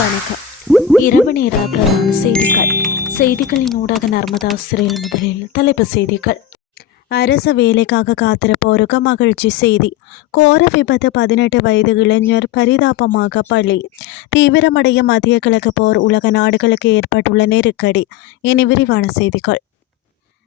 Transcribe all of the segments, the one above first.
வணக்கம். இரவு நேர பிரதான செய்திகளின் ஊடாக நர்மதா சிறையில். முதலில் தலைப்புச் செய்திகள். அரச வேலைக்காக காத்திருப்போருக்கு மகிழ்ச்சி செய்தி. கோர விபத்து, 18 வயது இளைஞர் பரிதாபமாக பலி. தீவிரமடையும் மத்திய கிழக்கு போர், உலக நாடுகளுக்கு ஏற்பட்டுள்ள நெருக்கடி. இனி விரிவான செய்திகள்.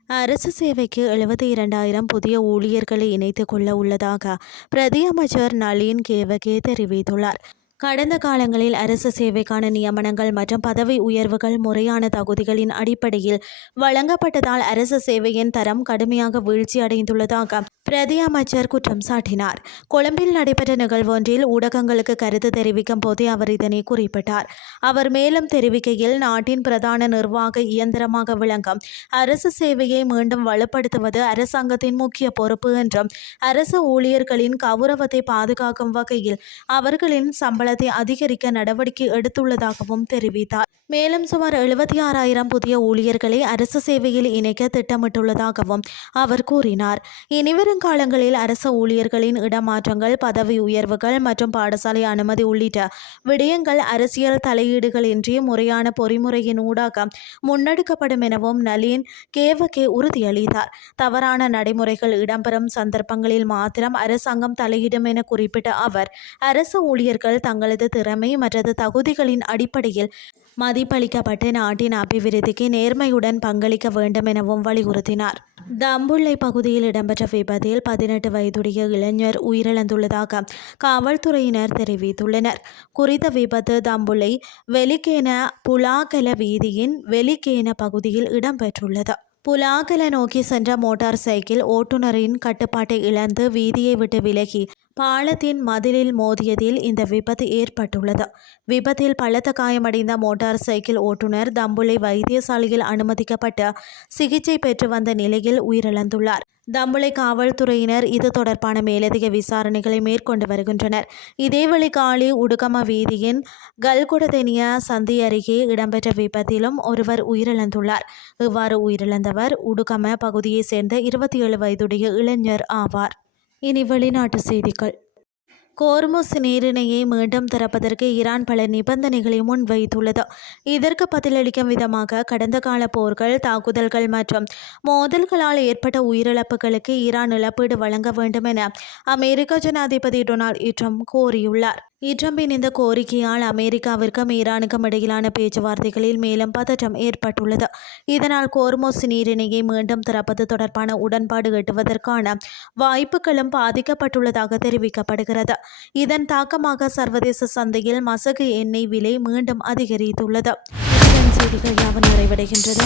அரசு சேவைக்கு 72,000 புதிய ஊழியர்களை இணைத்துக் கொள்ள உள்ளதாக பிரதி அமைச்சர் நளின் கேவகே தெரிவித்துள்ளார். கடந்த காலங்களில் அரசு சேவைக்கான நியமனங்கள் மற்றும் பதவி உயர்வுகள் முறையான தகுதிகளின் அடிப்படையில் வழங்கப்பட்டதால் அரசு சேவையின் தரம் கடுமையாக வீழ்ச்சியடைந்துள்ளதாக பிரதி அமைச்சர் குற்றம் சாட்டினார். கொழும்பில் நடைபெற்ற நிகழ்வொன்றில் ஊடகங்களுக்கு கருத்து தெரிவிக்கும் போதே அவர் இதனை குறிப்பிட்டார். அவர் மேலும் தெரிவிக்கையில், நாட்டின் பிரதான நிர்வாக இயந்திரமாக விளங்கும் அரசு சேவையை மீண்டும் வலுப்படுத்துவது அரசாங்கத்தின் முக்கிய பொறுப்பு என்றும், அரசு ஊழியர்களின் கௌரவத்தை பாதுகாக்கும் வகையில் அவர்களின் சம்பளத்தை அதிகரிக்க நடவடிக்கை எடுத்துள்ளதாகவும் தெரிவித்தார். மேலும் சுமார் 76,000 புதிய ஊழியர்களை அரசு சேவையில் இணைக்க திட்டமிட்டுள்ளதாகவும் அவர் கூறினார். இனிவரும் காலங்களில் அரசு ஊழியர்களின் இடமாற்றங்கள், பதவி உயர்வுகள் மற்றும் பாடசாலை அனுமதி உள்ளிட்ட விடயங்கள் அரசியல் தலையீடுகளின்றி முறையான பொறிமுறையின் ஊடாக முன்னெடுக்கப்படும் எனவும் நளின் கேவகே உறுதியளித்தார். தவறான நடைமுறைகள் இடம்பெறும் சந்தர்ப்பங்களில் மாத்திரம் அரசாங்கம் தலையிடும் என குறிப்பிட்ட அவர், அரசு ஊழியர்கள் தங்களது திறமை மற்றது தகுதிகளின் அடிப்படையில் மதிப்பளிக்கப்பட்டு நாட்டின் அபிவிருத்திக்கு நேர்மையுடன் பங்களிக்க வேண்டும் எனவும் வலியுறுத்தினார். தம்புள்ளை பகுதியில் இடம்பெற்ற விபத்தில் 18 வயதுடைய இளைஞர் உயிரிழந்துள்ளதாக காவல்துறையினர் தெரிவித்துள்ளனர். குறித்த விபத்து தம்புள்ளை வெலிக்கேன புலாகல வீதியின் வெலிக்கேன பகுதியில் இடம்பெற்றுள்ளது. புலாகல நோக்கி சென்ற மோட்டார் சைக்கிள் ஓட்டுநரின் கட்டுப்பாட்டை இழந்து வீதியை விட்டு விலகி பாலத்தின் மதிலில் மோதியதில் இந்த விபத்து ஏற்பட்டுள்ளது. விபத்தில் பலத்த காயமடைந்த மோட்டார் சைக்கிள் ஓட்டுநர் தம்புள்ளை வைத்தியசாலையில் அனுமதிக்கப்பட்டு சிகிச்சை பெற்று வந்த நிலையில் உயிரிழந்துள்ளார். தம்புள்ளை காவல்துறையினர் இது தொடர்பான மேலதிக விசாரணைகளை மேற்கொண்டு வருகின்றனர். இதேவேளை காலி உடுகம வீதியின் கல்குடதெனிய சந்தி அருகே இடம்பெற்ற விபத்திலும் ஒருவர் உயிரிழந்துள்ளார். இவ்வாறு உயிரிழந்தவர் உடுகம பகுதியைச் சேர்ந்த 27 வயதுடைய இளைஞர் ஆவார். இனி வெளிநாட்டு செய்திகள். கோர்முஸ் நீரிணையை மீண்டும் திறப்பதற்கு ஈரான் பல நிபந்தனைகளை முன்வைத்துள்ளது. இதற்கு பதிலளிக்கும் விதமாக கடந்த கால போர்கள், தாக்குதல்கள் மற்றும் மோதல்களால் ஏற்பட்ட உயிரிழப்புகளுக்கு ஈரான் இழப்பீடு வழங்க வேண்டும் என அமெரிக்க ஜனாதிபதி டொனால்ட் ட்ரம்ப் கோரியுள்ளார். ட்ரம்பின் இந்த கோரிக்கையால் அமெரிக்காவிற்கும் ஈரானுக்கும் இடையிலான பேச்சுவார்த்தைகளில் மேலும் பதற்றம் ஏற்பட்டுள்ளது. இதனால் கோர்முஸ் நீரிணையை மீண்டும் திறப்பது தொடர்பான உடன்பாடு எட்டுவதற்கான வாய்ப்புகளும் பாதிக்கப்பட்டுள்ளதாக தெரிவிக்கப்படுகிறது. இதன் தாக்கமாக சர்வதேச சந்தையில் மசகு எண்ணெய் விலை மீண்டும் அதிகரித்துள்ளது. செய்திகள் யாவும் நிறைவடைகின்றது.